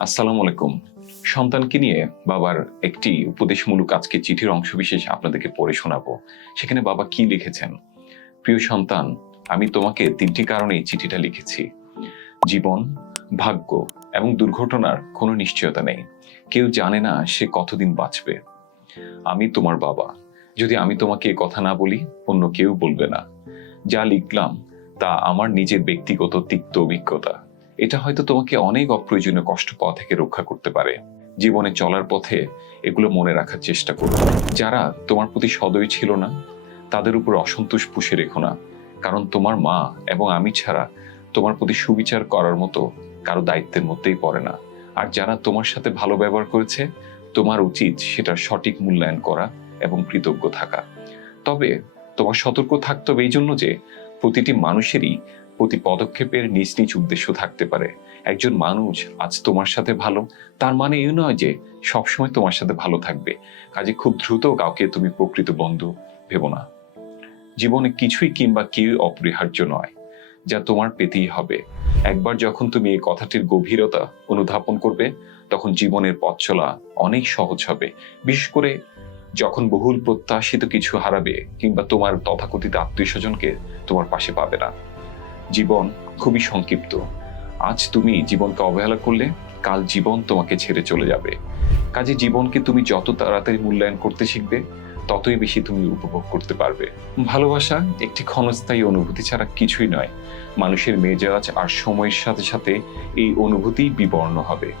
আসসালামু আলাইকুম। সন্তানকে নিয়ে বাবার একটি উপদেশমূলক আজকে চিঠির অংশবিশেষ আপনাদেরকে পড়ে শোনাবো। সেখানে বাবা কি লিখেছেন? প্রিয় সন্তান, আমি তোমাকে ৩টি কারণে এই চিঠিটা লিখেছি। জীবন, ভাগ্য এবং দুর্ঘটনার কোনো নিশ্চয়তা নেই। কেউ জানে না সে কতদিন বাঁচবে। আমি তোমার বাবা। যদি আমি তোমাকে এ কথা না বলি, অন্য কেউ বলবে না। যা লিখলাম তা আমার নিজের ব্যক্তিগত তিক্ত অভিজ্ঞতা। এটা হয়তো তোমাকে অনেক অপ্রয়োজনীয় কষ্ট পাওয়া থেকে রক্ষা করতে পারে। জীবনে চলার পথে এগুলো মনে রাখার চেষ্টা করো। যারা তোমার প্রতি সদয় ছিল না, তাদের উপর অসন্তোষ পুষে রেখো না। কারণ তোমার মা এবং আমি ছাড়া তোমার প্রতি সুবিচার করার মতো কারো দায়িত্বের মধ্যেই পড়ে না। আর যারা তোমার সাথে ভালো ব্যবহার করেছে, তোমার উচিত সেটার সঠিক মূল্যায়ন করা এবং কৃতজ্ঞ থাকা। তবে তোমার সতর্ক থাকতে হবে এই জন্য যে প্রতিটি মানুষেরই প্রতি পদক্ষেপের নিজ নিজ উদ্দেশ্য থাকতে পারে। একজন মানুষ আজ তোমার সাথে ভালো, তার মানে এই নয় যে সবসময় তোমার সাথে ভালো থাকবে। কাজে খুব দ্রুত কাউকে তুমি প্রকৃত বন্ধু ভেবো না। জীবনে কিছুই কিংবা কেউ অপরিহার্য নয়, যা তোমার পেতেই হবে। একবার যখন তুমি এই কথাটির গভীরতা অনুধাবন করবে, তখন জীবনের পথ চলা অনেক সহজ হবে। বিশেষ করে যখন বহুল প্রত্যাশিত কিছু হারাবে কিংবা তোমার তথাকথিত আত্মীয় স্বজনকে তোমার পাশে পাবে না। জীবন খুবই সংক্ষিপ্ত। আজ তুমি জীবনকে অবহেলা করলে কাল জীবন তোমাকে ছেড়ে চলে যাবে। কাজে জীবনকে তুমি যত তাড়াতাড়ি মূল্যায়ন করতে শিখবে, ততই বেশি তুমি উপভোগ করতে পারবে। ভালোবাসা একটি ক্ষণস্থায়ী অনুভূতি ছাড়া কিছুই নয়। মানুষের মেজাজ আর সময়ের সাথে সাথে এই অনুভূতি বিবর্ণ হবে।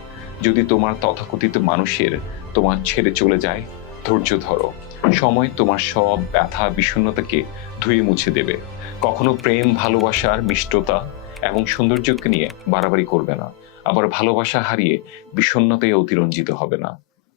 যদি তোমার তথাকথিত মানুষের তোমার ছেড়ে চলে যায়, ধৈর্য ধরো। সময় তোমার সব ব্যথা বিষণ্ণতাকে ধুয়ে মুছে দেবে। কখনো প্রেম, ভালোবাসার মিষ্টতা এবং সৌন্দর্যকে নিয়ে বাড়াবাড়ি করবে না। আবার ভালোবাসা হারিয়ে বিষণ্ণতায় অতিরঞ্জিত হবে না।